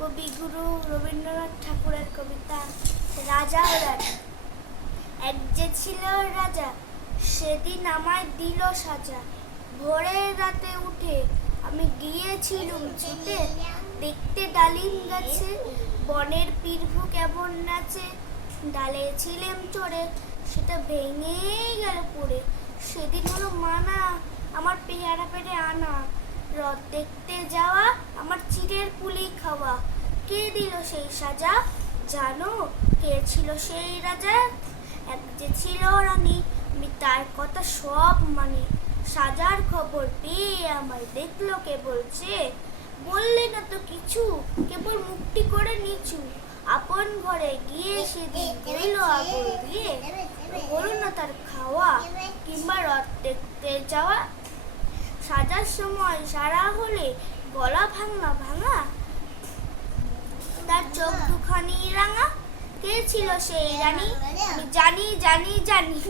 কবিগুরু রবীন্দ্রনাথ ঠাকুরের কবিতা রাজা ও রানী। এক যে ছিল রাজা, সেদিন আমায় দিল সাজা। ভোরের রাতে উঠে আমি গিয়েছিলুম ছুটে, দেখতে ডালিম গাছে বনের পিরভু কেমন নাচে। ডালে ছিলেম চড়ে, সেটা ভেঙেই গেল পড়ে। সেদিন হলো মানা, আমার পেয়ারা পেটে আনা। রথ দেখতে যাওয়া, আমার চিড়ের পুলি খাওয়া। কে দিল সেই সাজা? জানো কে ছিল সেই রাজা? এক যে ছিল রানী, আমি তার কথা সব মানি। সাজার খবর পেয়ে আমায় দেখলো কে বলছে, বললে না তো কিছু, কেবল মুক্তি করে নিচু। আপন ঘরে গিয়ে সেদিন কইল আগুন দিয়ে, হলো না তার খাওয়া কিংবা রথ দেখতে যাওয়া। সাজার সময় সারা হলে গলা ভাঙা ভাঙা, তার চোখ দুখানি রাঙা। কে ছিল সেই রানী? আমি জানি জানি জানি।